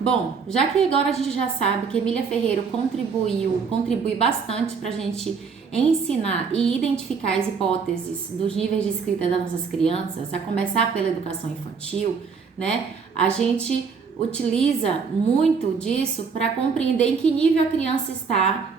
Bom, já que agora a gente já sabe que Emília Ferreiro contribui bastante para a gente ensinar e identificar as hipóteses dos níveis de escrita das nossas crianças, a começar pela educação infantil, né? A gente utiliza muito disso para compreender em que nível a criança está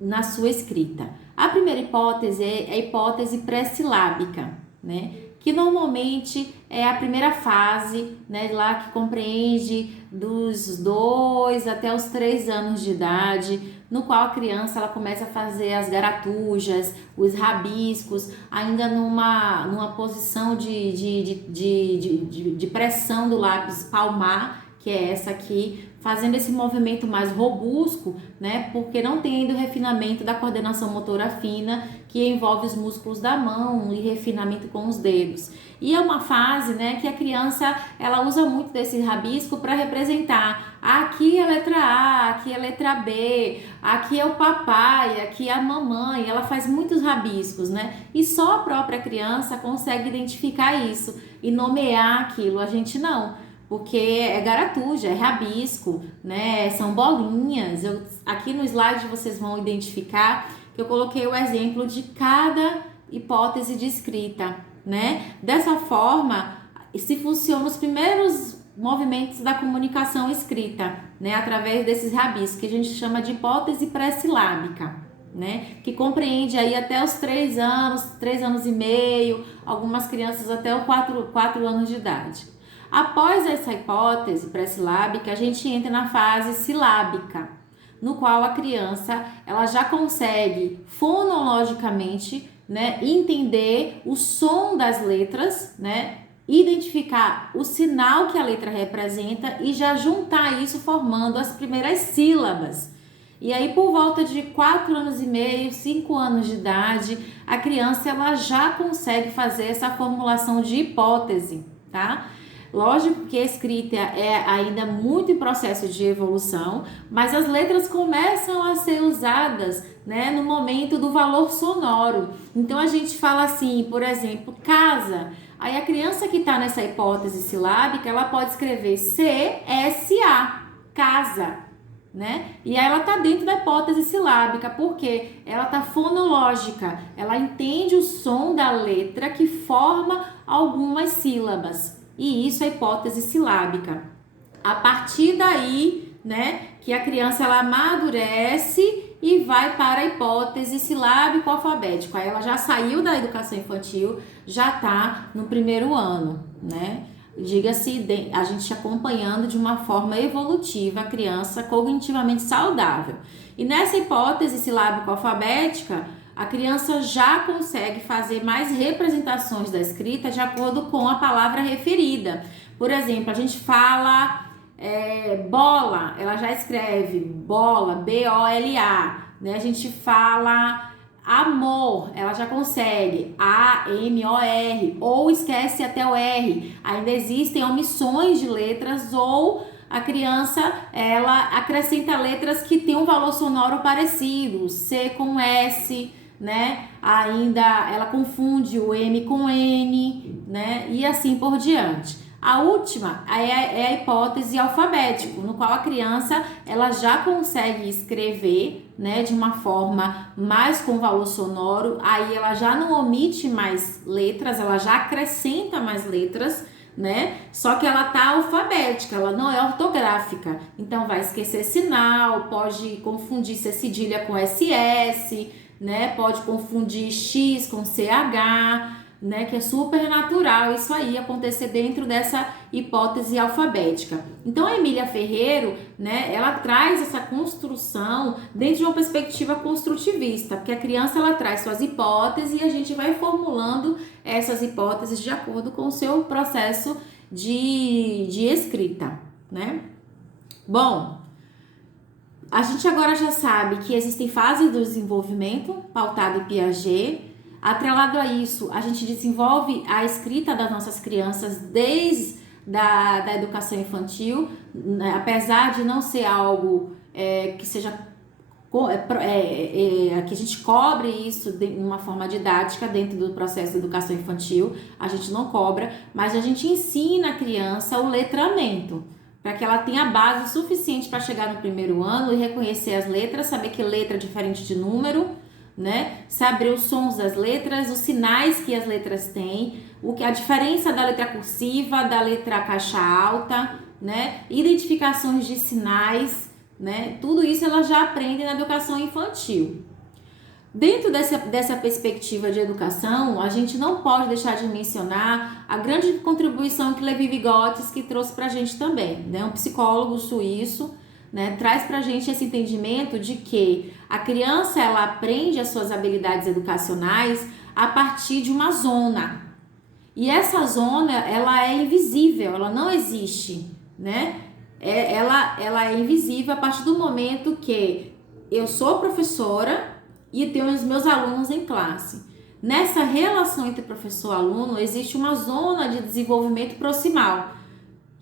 na sua escrita. A primeira hipótese é a hipótese pré-silábica, né? Que normalmente é a primeira fase, né, lá que compreende dos 2 até os 3 anos de idade, no qual a criança ela começa a fazer as garatujas, os rabiscos, ainda numa posição de pressão do lápis palmar, que é essa aqui, fazendo esse movimento mais robusto, né? Porque não tem ainda o refinamento da coordenação motora fina, que envolve os músculos da mão e refinamento com os dedos. E é uma fase, né, que a criança ela usa muito desse rabisco para representar. Aqui é a letra A, aqui é a letra B, aqui é o papai, aqui é a mamãe. Ela faz muitos rabiscos, né? E só a própria criança consegue identificar isso e nomear aquilo. A gente não. Porque é garatuja, é rabisco, né? São bolinhas. Aqui no slide vocês vão identificar que eu coloquei o exemplo de cada hipótese de escrita, né? Dessa forma, se funcionam os primeiros movimentos da comunicação escrita, né? Através desses rabiscos, que a gente chama de hipótese pré-silábica, né? Que compreende aí até os 3 anos, 3 anos e meio, algumas crianças até os 4 anos de idade. Após essa hipótese pré-silábica, a gente entra na fase silábica, no qual a criança ela já consegue fonologicamente, né, entender o som das letras, né, identificar o sinal que a letra representa e já juntar isso formando as primeiras sílabas. E aí, por volta de 4 anos e meio, 5 anos de idade, a criança ela já consegue fazer essa formulação de hipótese, tá? Lógico que a escrita é ainda muito em processo de evolução, mas as letras começam a ser usadas, né, no momento do valor sonoro. Então a gente fala assim, por exemplo, casa. Aí a criança que está nessa hipótese silábica, ela pode escrever C-S-A, casa, né? E aí ela está dentro da hipótese silábica, porque ela está fonológica, ela entende o som da letra que forma algumas sílabas. E isso é hipótese silábica. A partir daí, né, que a criança ela amadurece e vai para a hipótese silábico-alfabético. Aí ela já saiu da educação infantil, já está no primeiro ano, né? Diga-se, a gente acompanhando de uma forma evolutiva a criança cognitivamente saudável. E nessa hipótese silábico-alfabética, a criança já consegue fazer mais representações da escrita de acordo com a palavra referida. Por exemplo, a gente fala bola, ela já escreve bola, B-O-L-A, né? A gente fala amor, ela já consegue A-M-O-R, ou esquece até o R. Ainda existem omissões de letras ou a criança ela acrescenta letras que têm um valor sonoro parecido, C com S, né? Ainda ela confunde o M com N, né? E assim por diante. A última é a hipótese alfabético, no qual a criança ela já consegue escrever, né, de uma forma mais com valor sonoro. Aí ela já não omite mais letras, ela já acrescenta mais letras, né? Só que ela tá alfabética, ela não é ortográfica. Então vai esquecer sinal, pode confundir C cedilha com SS, né? Pode confundir X com CH, né? Que é super natural isso aí acontecer dentro dessa hipótese alfabética. Então a Emília Ferreiro, né? Ela traz essa construção dentro de uma perspectiva construtivista, porque a criança ela traz suas hipóteses e a gente vai formulando essas hipóteses de acordo com o seu processo de escrita, né? Bom, a gente agora já sabe que existem fases do desenvolvimento pautado em Piaget. Atrelado a isso, a gente desenvolve a escrita das nossas crianças desde da educação infantil, né? Apesar de não ser algo que seja que a gente cobre isso de uma forma didática dentro do processo de educação infantil, a gente não cobra, mas a gente ensina a criança o letramento, para que ela tenha base suficiente para chegar no primeiro ano e reconhecer as letras, saber que letra é diferente de número, né? Saber os sons das letras, os sinais que as letras têm, a diferença da letra cursiva, da letra caixa alta, né? Identificações de sinais, né? Tudo isso ela já aprende na educação infantil. Dentro dessa perspectiva de educação, a gente não pode deixar de mencionar a grande contribuição que Levi Vygotsky trouxe para a gente também, né? Um psicólogo suíço, né? Traz para a gente esse entendimento de que a criança ela aprende as suas habilidades educacionais a partir de uma zona. E essa zona ela é invisível, ela não existe, né? Ela é invisível a partir do momento que eu sou professora e tenho os meus alunos em classe. Nessa relação entre professor e aluno, existe uma zona de desenvolvimento proximal,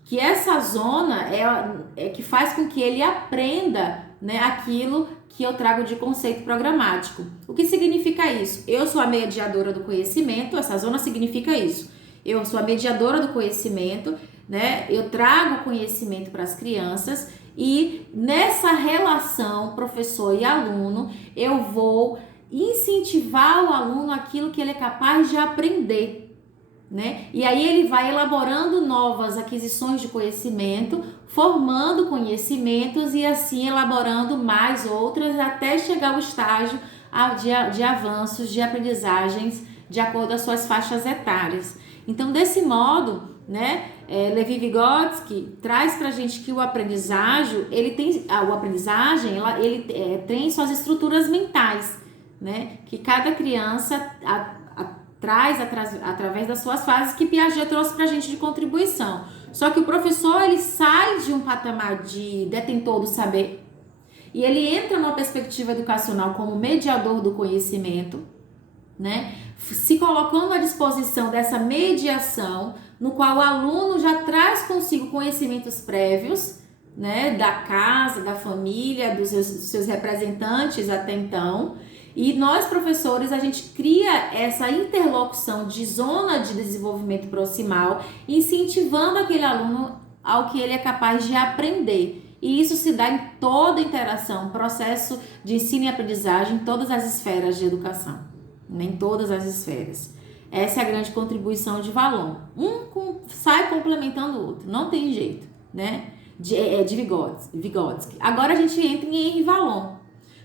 que essa zona é que faz com que ele aprenda, né, aquilo que eu trago de conceito programático. O que significa isso? Eu sou a mediadora do conhecimento, essa zona significa isso. Eu sou a mediadora do conhecimento, né? Eu trago conhecimento para as crianças e nessa relação professor e aluno, eu vou incentivar o aluno aquilo que ele é capaz de aprender, né? E aí ele vai elaborando novas aquisições de conhecimento, formando conhecimentos e assim elaborando mais outras até chegar ao estágio de avanços, de aprendizagens de acordo com as suas faixas etárias. Então, desse modo, né, Levi Vygotsky traz para a gente que o aprendizagem, ele tem suas estruturas mentais, né, que cada criança traz através das suas fases que Piaget trouxe para a gente de contribuição. Só que o professor, ele sai de um patamar de detentor do saber e ele entra numa perspectiva educacional como mediador do conhecimento, né, se colocando à disposição dessa mediação, no qual o aluno já traz consigo conhecimentos prévios, né, da casa, da família, dos seus representantes até então, e nós professores, a gente cria essa interlocução de zona de desenvolvimento proximal, incentivando aquele aluno ao que ele é capaz de aprender. E isso se dá em toda interação, processo de ensino e aprendizagem, em todas as esferas de educação. Nem todas as esferas. Essa é a grande contribuição de Vallon. Sai complementando o outro, não tem jeito, né? De Vygotsky. Agora a gente entra em Henri Vallon.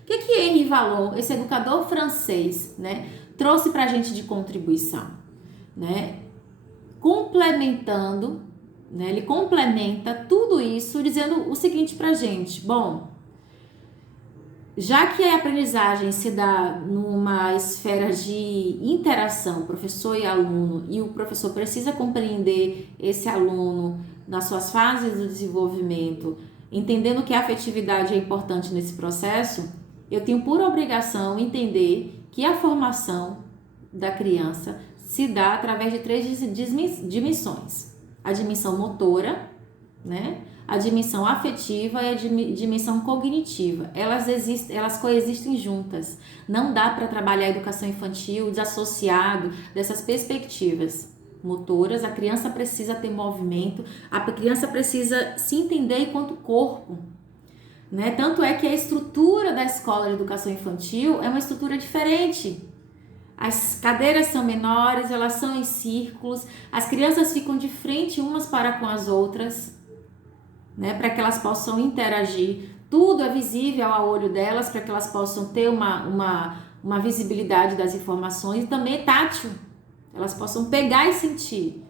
O que Henri Vallon, esse educador francês, né, trouxe pra gente de contribuição, né? Complementando, né? Ele complementa tudo isso dizendo o seguinte pra gente: bom, já que a aprendizagem se dá numa esfera de interação, professor e aluno, e o professor precisa compreender esse aluno nas suas fases do desenvolvimento, entendendo que a afetividade é importante nesse processo, eu tenho por obrigação entender que a formação da criança se dá através de 3 dimensões. A dimensão motora, né? A dimensão afetiva e a dimensão cognitiva. Elas coexistem juntas. Não dá para trabalhar a educação infantil desassociado dessas perspectivas motoras. A criança precisa ter movimento, a criança precisa se entender enquanto corpo, né? Tanto é que a estrutura da escola de educação infantil é uma estrutura diferente. As cadeiras são menores, elas são em círculos, as crianças ficam de frente umas para com as outras, né, para que elas possam interagir. Tudo é visível ao olho delas, para que elas possam ter uma visibilidade das informações, e também é tátil, elas possam pegar e sentir,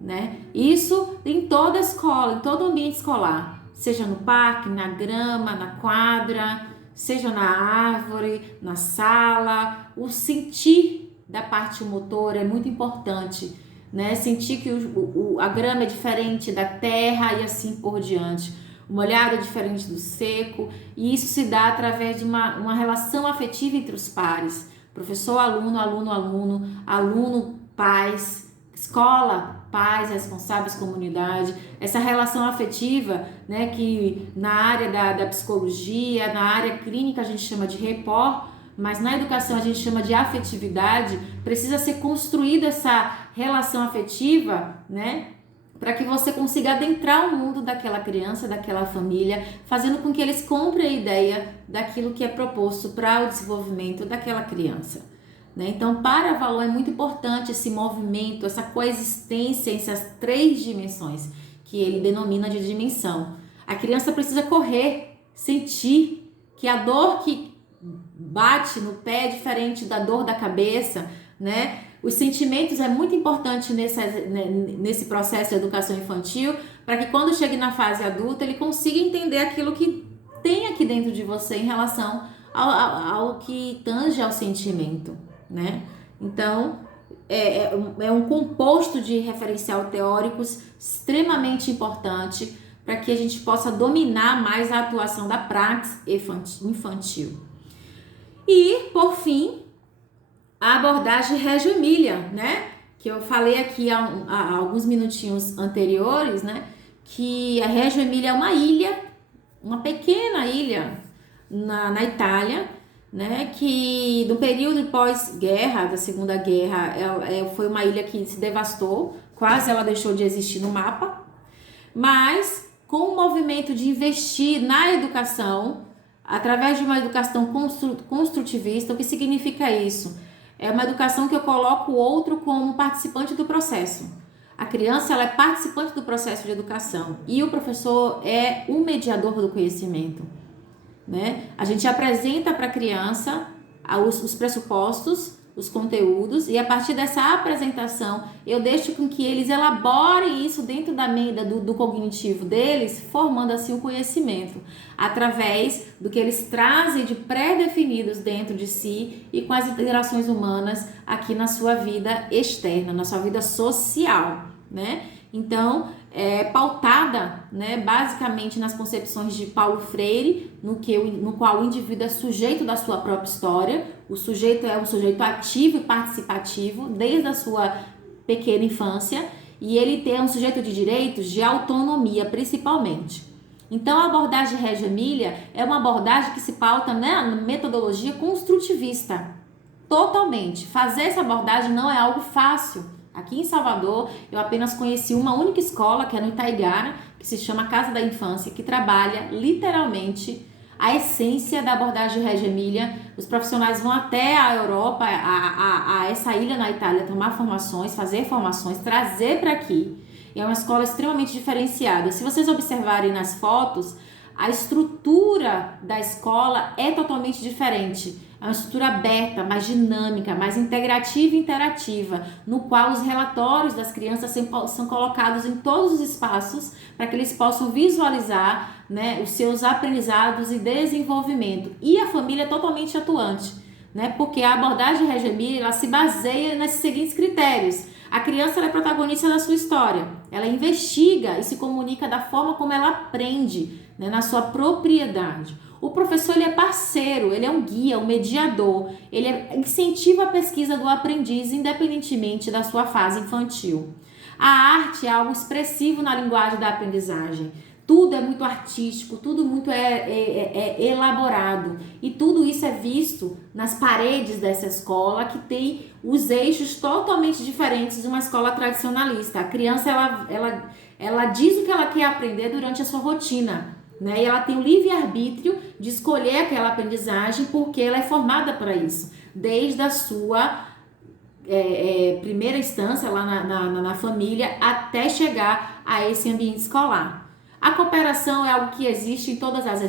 né? Isso em toda a escola, em todo o ambiente escolar, seja no parque, na grama, na quadra, seja na árvore, na sala. O sentir da parte motora é muito importante, né? Sentir que a grama é diferente da terra e assim por diante. O molhado é diferente do seco, e isso se dá através de uma relação afetiva entre os pares. Professor, aluno, aluno, aluno, aluno, pais, escola, pais, responsáveis, comunidade. Essa relação afetiva, né, que na área da psicologia, na área clínica a gente chama de rapport, mas na educação a gente chama de afetividade. Precisa ser construída essa relação afetiva, né, para que você consiga adentrar o mundo daquela criança, daquela família, fazendo com que eles comprem a ideia daquilo que é proposto para o desenvolvimento daquela criança. Né? Então, para Valon é muito importante esse movimento, essa coexistência entre essas 3 dimensões, que ele denomina de dimensão. A criança precisa correr, sentir que a dor que bate no pé é diferente da dor da cabeça, né? Os sentimentos é muito importante nesse processo de educação infantil, para que quando chegue na fase adulta ele consiga entender aquilo que tem aqui dentro de você em relação ao que tange ao sentimento, né? Então, é um composto de referencial teóricos extremamente importante para que a gente possa dominar mais a atuação da praxis infantil. E, por fim, a abordagem Reggio Emilia, né? Que eu falei aqui há alguns minutinhos anteriores, né? Que a Reggio Emilia é uma ilha, uma pequena ilha na Itália, né? Que no período pós-guerra, da Segunda Guerra, foi uma ilha que se devastou, quase ela deixou de existir no mapa, mas com o movimento de investir na educação, através de uma educação construtivista. O que significa isso? É uma educação que eu coloco o outro como participante do processo. A criança ela é participante do processo de educação e o professor é o mediador do conhecimento, né? A gente apresenta para a criança os pressupostos, os conteúdos, e a partir dessa apresentação eu deixo com que eles elaborem isso dentro do cognitivo deles, formando assim o conhecimento, através do que eles trazem de pré-definidos dentro de si e com as interações humanas aqui na sua vida externa, na sua vida social, né? Então, é pautada, né, basicamente nas concepções de Paulo Freire, no qual o indivíduo é sujeito da sua própria história. O sujeito é um sujeito ativo e participativo desde a sua pequena infância, e ele tem um sujeito de direitos de autonomia, principalmente. Então, a abordagem Reggio Emilia é uma abordagem que se pauta, né, na metodologia construtivista, totalmente. Fazer essa abordagem não é algo fácil. Aqui em Salvador, eu apenas conheci uma única escola, que é no Itaigara, que se chama Casa da Infância, que trabalha literalmente a essência da abordagem Reggio Emilia. Os profissionais vão até a Europa, a essa ilha na Itália, tomar formações, fazer formações, trazer para aqui. E é uma escola extremamente diferenciada. Se vocês observarem nas fotos, a estrutura da escola é totalmente diferente. É uma estrutura aberta, mais dinâmica, mais integrativa e interativa, no qual os relatórios das crianças são colocados em todos os espaços para que eles possam visualizar, né, os seus aprendizados e desenvolvimento. E a família é totalmente atuante, né, porque a abordagem Reggio Emilia ela se baseia nesses seguintes critérios. A criança ela é protagonista da sua história, ela investiga e se comunica da forma como ela aprende, né, na sua propriedade. O professor ele é parceiro, ele é um guia, um mediador, ele incentiva a pesquisa do aprendiz independentemente da sua fase infantil. A arte é algo expressivo na linguagem da aprendizagem. Tudo é muito artístico, tudo muito elaborado, e tudo isso é visto nas paredes dessa escola, que tem os eixos totalmente diferentes de uma escola tradicionalista. A criança ela diz o que ela quer aprender durante a sua rotina, né? E ela tem o livre-arbítrio de escolher aquela aprendizagem, porque ela é formada para isso, desde a sua primeira instância lá na família até chegar a esse ambiente escolar. A cooperação é algo que existe em todas as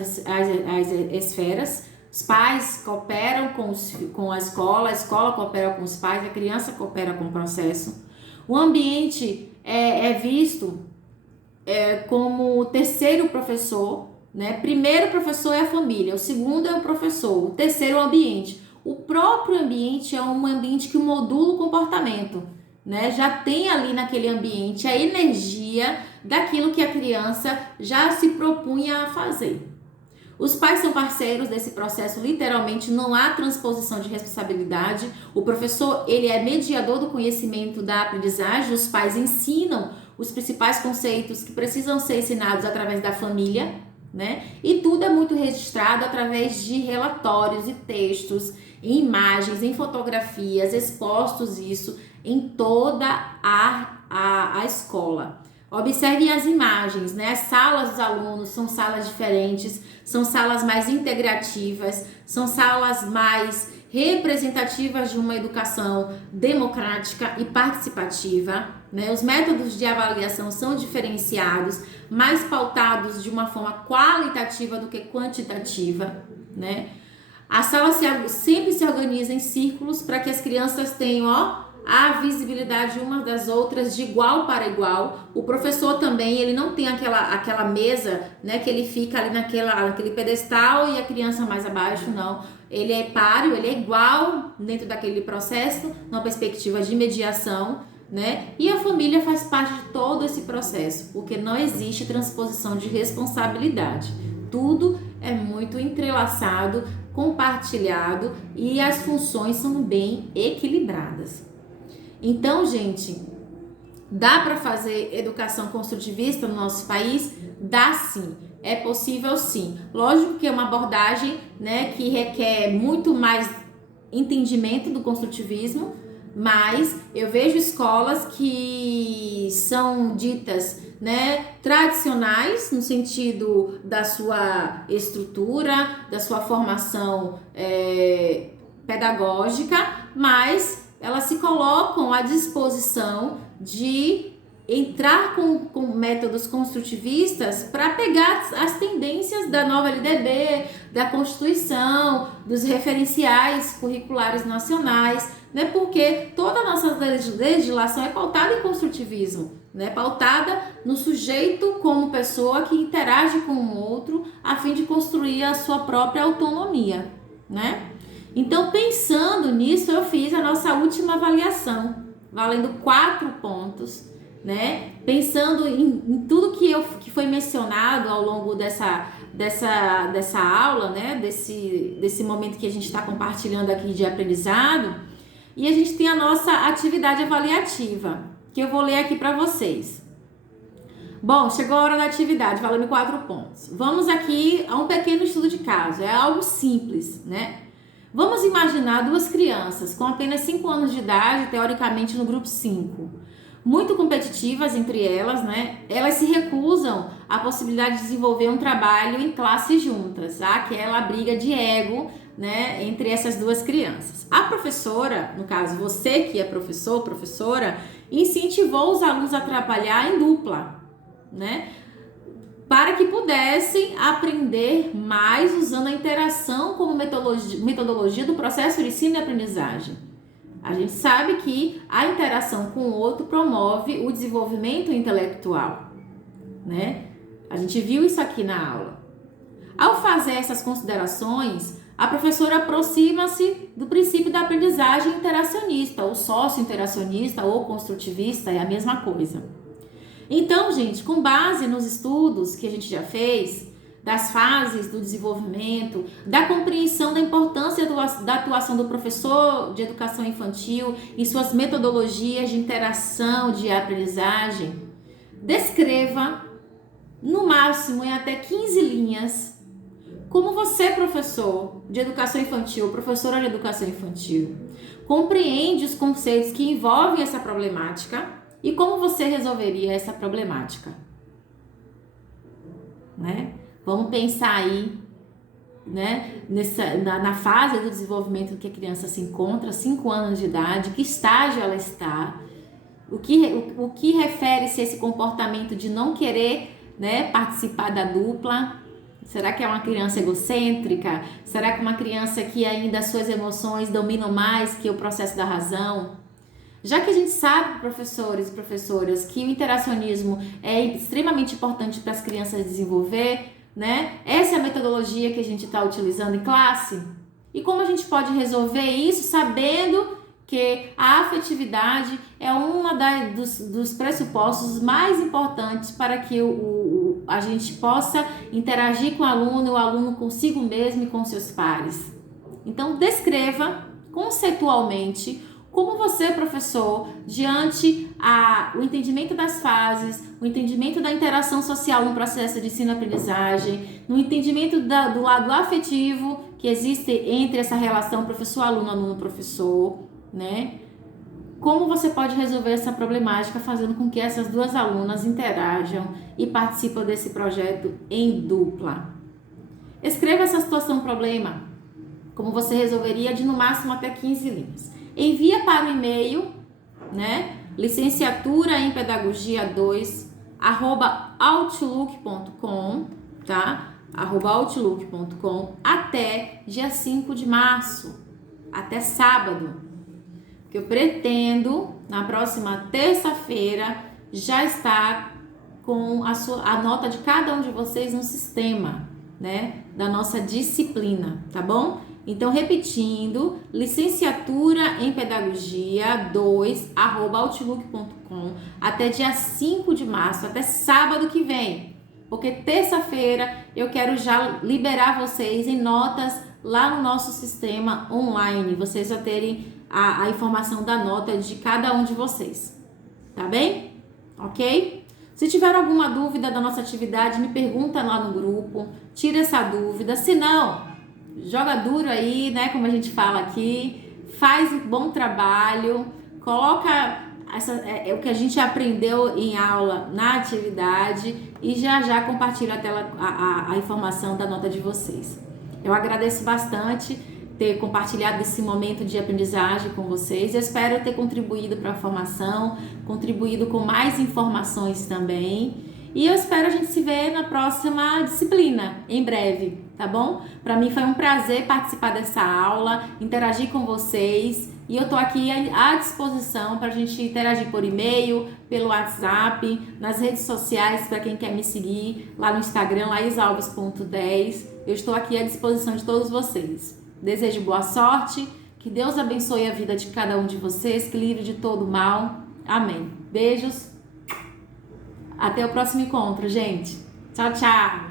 esferas. Os pais cooperam com a escola coopera com os pais, a criança coopera com o processo. O ambiente é visto como o terceiro professor, né? Primeiro professor é a família, o segundo é o professor, o terceiro é o ambiente. O próprio ambiente é um ambiente que modula o comportamento, né? Já tem ali naquele ambiente a energia daquilo que a criança já se propunha a fazer. Os pais são parceiros desse processo, literalmente não há transposição de responsabilidade. O professor ele é mediador do conhecimento da aprendizagem, os pais ensinam os principais conceitos que precisam ser ensinados através da família, né? E tudo é muito registrado através de relatórios e textos, em imagens, em fotografias, expostos isso em toda a escola. Observem as imagens, né? As salas dos alunos são salas diferentes, são salas mais integrativas, são salas mais representativas de uma educação democrática e participativa, né? Os métodos de avaliação são diferenciados, mais pautados de uma forma qualitativa do que quantitativa, né? A sala sempre se organiza em círculos para que as crianças tenham, a visibilidade umas das outras de igual para igual. O professor também, ele não tem aquela mesa, né, que ele fica ali naquele pedestal e a criança mais abaixo, não. Ele é páreo, ele é igual dentro daquele processo, numa perspectiva de mediação, né? E a família faz parte de todo esse processo, porque não existe transposição de responsabilidade. Tudo é muito entrelaçado, compartilhado e as funções são bem equilibradas. Então, gente, dá para fazer educação construtivista no nosso país? Dá sim, é possível sim. Lógico que é uma abordagem, né, que requer muito mais entendimento do construtivismo, mas eu vejo escolas que são ditas, né, tradicionais no sentido da sua estrutura, da sua formação pedagógica, mas elas se colocam à disposição de entrar com métodos construtivistas para pegar as tendências da nova LDB, da Constituição, dos referenciais curriculares nacionais, né? Porque toda a nossa legislação é pautada em construtivismo, né? Pautada no sujeito como pessoa que interage com o outro a fim de construir a sua própria autonomia, né? Então, pensando nisso, eu fiz a nossa última avaliação, valendo 4 pontos, né? Pensando em tudo que foi mencionado ao longo dessa aula, né? Desse momento que a gente está compartilhando aqui de aprendizado. E a gente tem a nossa atividade avaliativa, que eu vou ler aqui para vocês. Bom, chegou a hora da atividade, valendo 4 pontos. Vamos aqui a um pequeno estudo de caso, é algo simples, né? Vamos imaginar 2 crianças com apenas 5 anos de idade, teoricamente no grupo 5. Muito competitivas entre elas, né? Elas se recusam à possibilidade de desenvolver um trabalho em classe juntas, aquela briga de ego, né, entre essas 2 crianças. A professora, no caso você que é professor, professora, incentivou os alunos a trabalhar em dupla, né? Para que pudessem aprender mais usando a interação como metodologia do processo de ensino e aprendizagem. A gente sabe que a interação com o outro promove o desenvolvimento intelectual, né? A gente viu isso aqui na aula. Ao fazer essas considerações, a professora aproxima-se do princípio da aprendizagem interacionista, ou sócio-interacionista, ou construtivista, é a mesma coisa. Então, gente, com base nos estudos que a gente já fez, das fases do desenvolvimento, da compreensão da importância da atuação do professor de educação infantil e suas metodologias de interação, de aprendizagem, descreva, no máximo em até 15 linhas, como você, professor de educação infantil, professora de educação infantil, compreende os conceitos que envolvem essa problemática e como você resolveria essa problemática, né? Vamos pensar aí, né, na fase do desenvolvimento que a criança se encontra, 5 anos de idade, que estágio ela está, o que refere-se a esse comportamento de não querer, né, participar da dupla. Será que é uma criança egocêntrica? Será que é uma criança que ainda as suas emoções dominam mais que o processo da razão? Já que a gente sabe, professores e professoras, que o interacionismo é extremamente importante para as crianças desenvolver, né? Essa é a metodologia que a gente está utilizando em classe. E como a gente pode resolver isso sabendo que a afetividade é uma dos pressupostos mais importantes para que a gente possa interagir com o aluno consigo mesmo e com seus pares. Então, descreva conceitualmente como você, professor, diante o entendimento das fases, o entendimento da interação social no processo de ensino-aprendizagem, no entendimento do lado afetivo que existe entre essa relação professor-aluno, aluno-professor, né? como você pode resolver essa problemática fazendo com que essas duas alunas interajam e participem desse projeto em dupla. Escreva essa situação problema, como você resolveria de no máximo até 15 linhas. Envia para o e-mail, né? licenciatura em pedagogia 2 @outlook.com, tá? @outlook.com até dia 5 de março, até sábado. Que eu pretendo, na próxima terça-feira, já estar com a nota de cada um de vocês no sistema, né, da nossa disciplina, tá bom? Então, repetindo, licenciatura em pedagogia 2 @outlook.com até dia 5 de março, até sábado que vem, porque terça-feira eu quero já liberar vocês em notas lá no nosso sistema online, vocês já terem a informação da nota de cada um de vocês, tá bem? Ok? Se tiver alguma dúvida da nossa atividade, me pergunta lá no grupo, tira essa dúvida, se não, joga duro aí, né, como a gente fala aqui, faz um bom trabalho, coloca o que a gente aprendeu em aula na atividade e já compartilha a informação da nota de vocês. Eu agradeço bastante ter compartilhado esse momento de aprendizagem com vocês. Eu espero ter contribuído para a formação, contribuído com mais informações também. E eu espero a gente se ver na próxima disciplina, em breve, tá bom? Para mim foi um prazer participar dessa aula, interagir com vocês. E eu tô aqui à disposição para a gente interagir por e-mail, pelo WhatsApp, nas redes sociais, para quem quer me seguir, lá no Instagram, laisalves.10. Eu estou aqui à disposição de todos vocês. Desejo boa sorte, que Deus abençoe a vida de cada um de vocês, que livre de todo mal. Amém. Beijos. Até o próximo encontro, gente. Tchau, tchau.